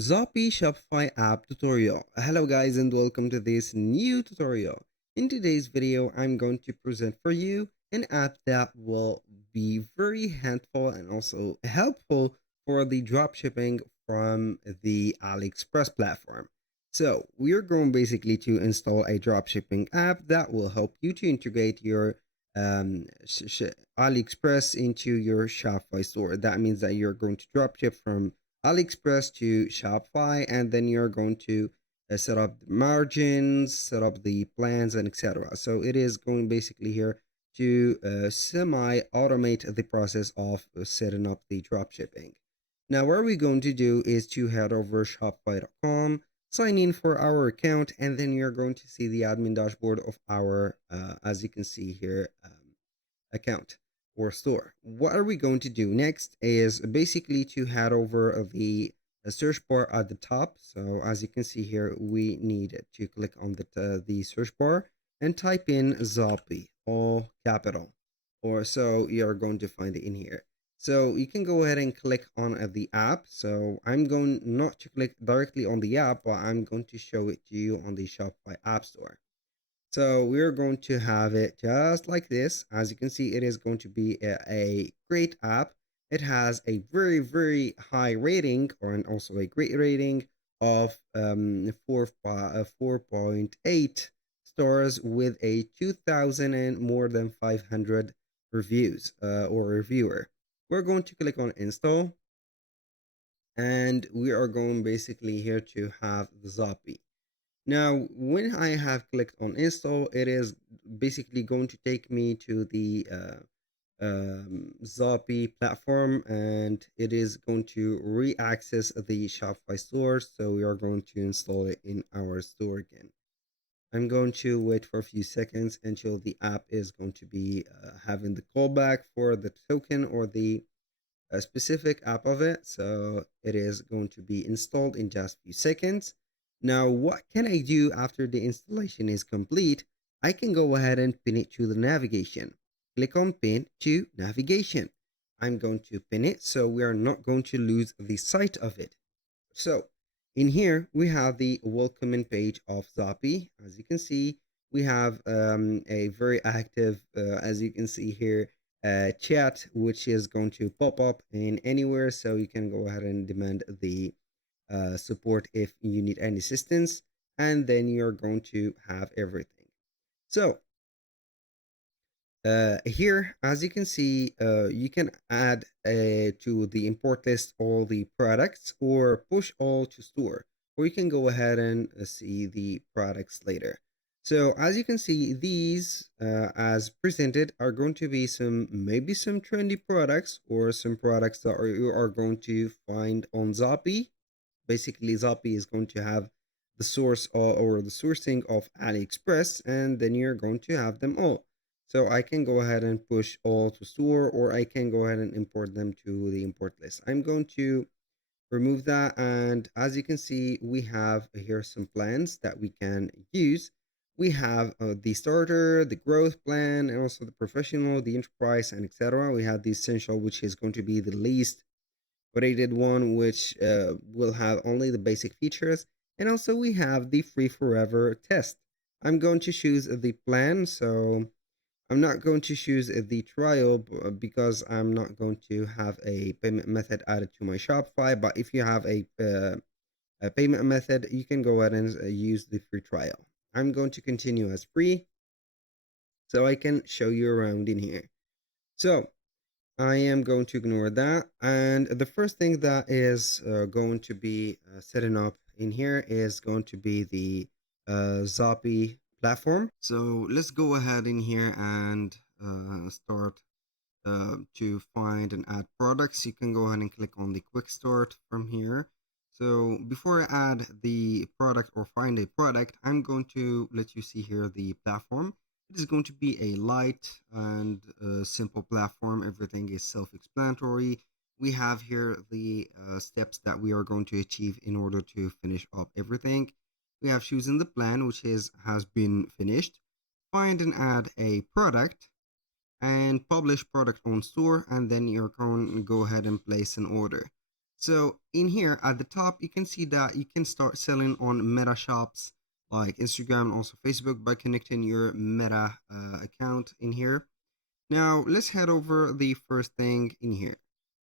Zopi Shopify App tutorial. Hello guys and welcome to this new tutorial. In today's video, I'm going to present for you an app that will be very helpful and also helpful for the dropshipping from the Aliexpress platform. So we're going basically to install a dropshipping app that will help you to integrate your Aliexpress into your Shopify store. That means that you're going to dropship from Aliexpress to Shopify, and then you're going to set up the margins, set up the plans, and etc. So it is going basically here to semi-automate the process of setting up the dropshipping. Now, what we're going to do is to head over shopify.com, sign in for our account, and then you're going to see the admin dashboard of our, as you can see here, account or store. What are we going to do next is basically to head over the search bar at the top. So as you can see here, we need to click on the search bar and type in Zopi, all capital, or so you're going to find it in here. So you can go ahead and click on the app. So I'm going not to click directly on the app, but I'm going to show it to you on the Shopify App Store. So we're going to have it just like this. As you can see, it is going to be a great app. It has a very, very high rating, and also a great rating of 4.8 stars with a 2,000 and more than 500 reviews or reviewer. We're going to click on install, and we are going basically here to have the Zopi. Now, when I have clicked on install, it is basically going to take me to the Zopi platform, and it is going to re-access the Shopify store. So we are going to install it in our store again. I'm going to wait for a few seconds until the app is going to be having the callback for the token or the specific app of it. So it is going to be installed in just a few seconds. Now, what can I do after the installation is complete? I can go ahead and pin it to the navigation. Click on pin to navigation. I'm going to pin it so we are not going to lose the sight of it. So in here, we have the welcoming page of Zopi. As you can see, we have a very active, as you can see here, chat, which is going to pop up in anywhere. So you can go ahead and demand the support if you need any assistance, and then you're going to have everything. So here, as you can see, you can add to the import list all the products or push all to store, or you can go ahead and see the products later. So as you can see, these as presented are going to be maybe some trendy products or some products that you are going to find on Zopi. Basically, Zopi is going to have the source or the sourcing of Aliexpress, and then you're going to have them all. So I can go ahead and push all to store, or I can go ahead and import them to the import list. I'm going to remove that, and as you can see, we have here some plans that we can use. We have the starter, the growth plan, and also the professional, the enterprise, and etc. We have the essential, which is going to be the least rated one, which will have only the basic features. And also we have the free forever test. I'm going to choose the plan, so I'm not going to choose the trial because I'm not going to have a payment method added to my Shopify. But if you have a payment method, you can go ahead and use the free trial. I'm going to continue as free so I can show you around in here. So I am going to ignore that. And the first thing that is going to be setting up in here is going to be the Zopi platform. So let's go ahead in here and start to find and add products. You can go ahead and click on the quick start from here. So before I add the product or find a product, I'm going to let you see here the platform. It is going to be a light and simple platform. Everything is self-explanatory. We have here the steps that we are going to achieve in order to finish up everything. We have chosen the plan, which has been finished. Find and add a product and publish product on store, and then you're going to go ahead and place an order. So in here at the top, you can see that you can start selling on Meta shops like Instagram and also Facebook by connecting your Meta account in here. Now let's head over the first thing in here.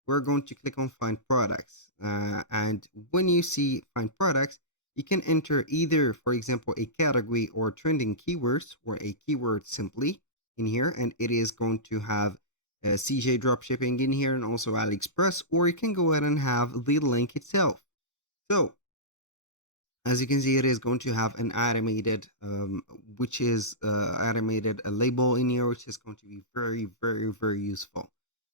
We're going to click on find products. And when you see find products, you can enter either, for example, a category or trending keywords or a keyword simply in here. And it is going to have CJ dropshipping in here and also Aliexpress, or you can go ahead and have the link itself. So as you can see, it is going to have an animated, which is animated a label in here, which is going to be very, very, very useful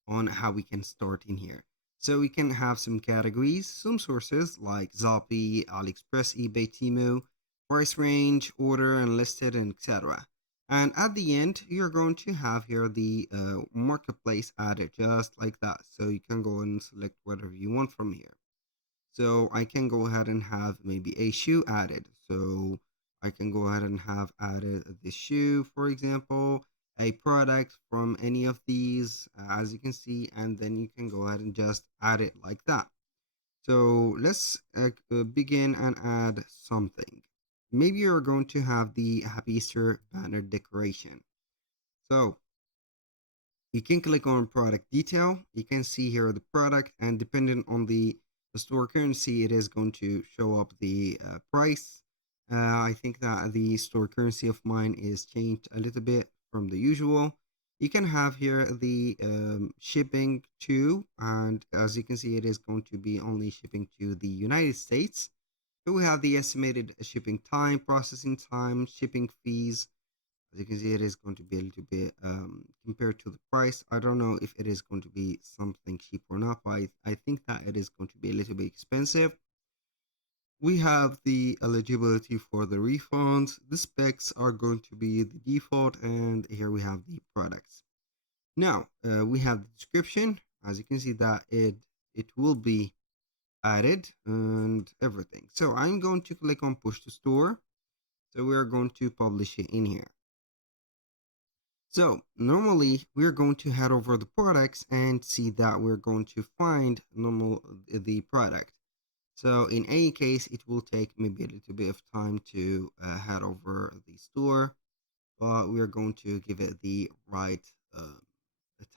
on how we can start in here. So we can have some categories, some sources like Zopi, AliExpress, eBay, Temu, price range, order, and listed, and etc. And at the end, you're going to have here the marketplace added just like that. So you can go and select whatever you want from here. So I can go ahead and have maybe a shoe added. So I can go ahead and have added this shoe, for example, a product from any of these, as you can see, and then you can go ahead and just add it like that. So let's begin and add something. Maybe you're going to have the Happy Easter banner decoration. So you can click on product detail. You can see here the product, and depending on the store currency, it is going to show up the price. I think that the store currency of mine is changed a little bit from the usual. You can have here the shipping to, and as you can see, it is going to be only shipping to the United States. So we have the estimated shipping time, processing time, shipping fees. As you can see, it is going to be a little bit compared to the price. I don't know if it is going to be something cheap or not, but I think that it is going to be a little bit expensive. We have the eligibility for the refunds. The specs are going to be the default, and here we have the products. Now we have the description. As you can see, that it will be added and everything. So I'm going to click on push to store. So we are going to publish it in here. So normally we're going to head over the products and see that we're going to find the product. So in any case, it will take maybe a little bit of time to head over the store, but we're going to give it the right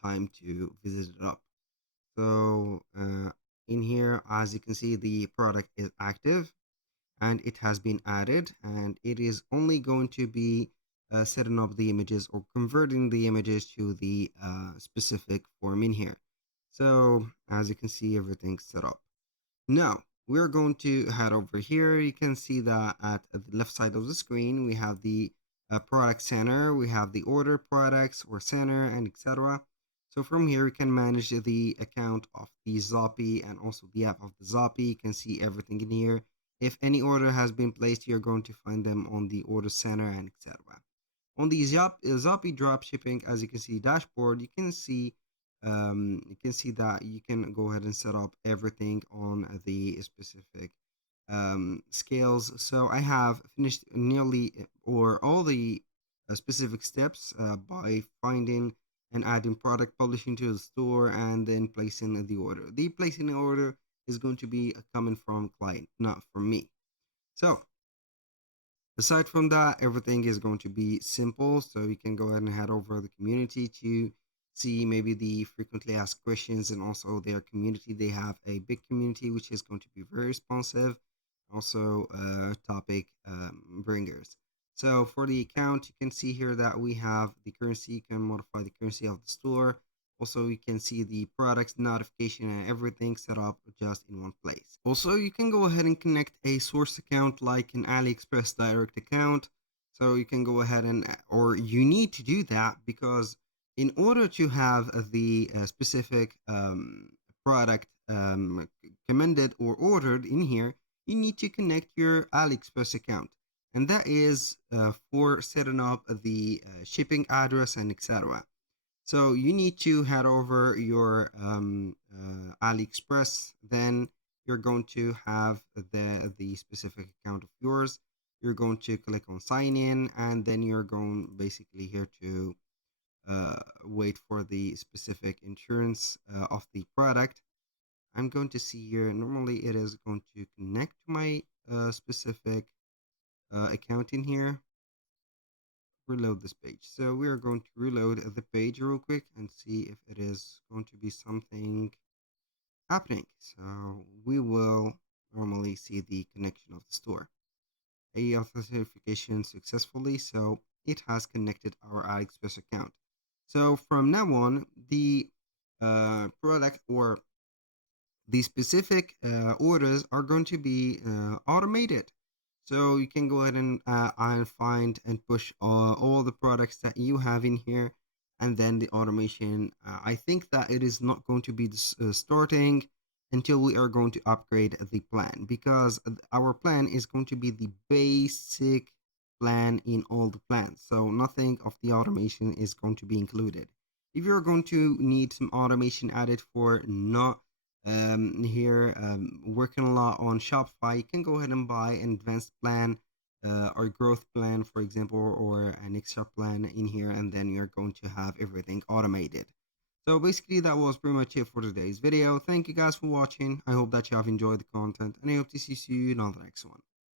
time to visit it up. So in here, as you can see, the product is active and it has been added, and it is only going to be setting up the images or converting the images to the specific form in here. So as you can see, everything's set up. Now we're going to head over here. You can see that at the left side of the screen, we have the product center, we have the order products or center, and etc. So from here, we can manage the account of the Zopi and also the app of the Zopi. You can see everything in here. If any order has been placed, you're going to find them on the order center and etc. On the Zopi dropshipping, as you can see, dashboard, you can see that you can go ahead and set up everything on the specific scales. So I have finished nearly or all the specific steps by finding and adding product, publishing to the store, and then placing the order. The placing the order is going to be coming from client, not from me. So aside from that, everything is going to be simple. So you can go ahead and head over the community to see maybe the frequently asked questions and also their community. They have a big community, which is going to be very responsive. Also, topic bringers. So for the account, you can see here that we have the currency. You can modify the currency of the store. Also, you can see the products, notification, and everything set up just in one place. Also, you can go ahead and connect a source account like an AliExpress direct account. So you can go ahead and, or you need to do that because in order to have the specific product commended or ordered in here, you need to connect your AliExpress account. And that is for setting up the shipping address and etc. So you need to head over your AliExpress. Then you're going to have the specific account of yours. You're going to click on sign in, and then you're going basically here to wait for the specific insurance of the product. I'm going to see here, normally it is going to connect to my specific account in here. Reload this page. So we are going to reload the page real quick and see if it is going to be something happening. So we will normally see the connection of the store. A authentication successfully, so it has connected our Aliexpress account. So from now on, the product or the specific orders are going to be automated. So you can go ahead and find and push all the products that you have in here, and then the automation. I think that it is not going to be starting until we are going to upgrade the plan, because our plan is going to be the basic plan in all the plans. So nothing of the automation is going to be included. If you're going to need some automation added for not here working a lot on Shopify, you can go ahead and buy an advanced plan or growth plan, for example, or an extra plan in here, and then you're going to have everything automated. So basically that was pretty much it for today's video. Thank you guys for watching. I hope that you have enjoyed the content, and I hope to see you in on the next one.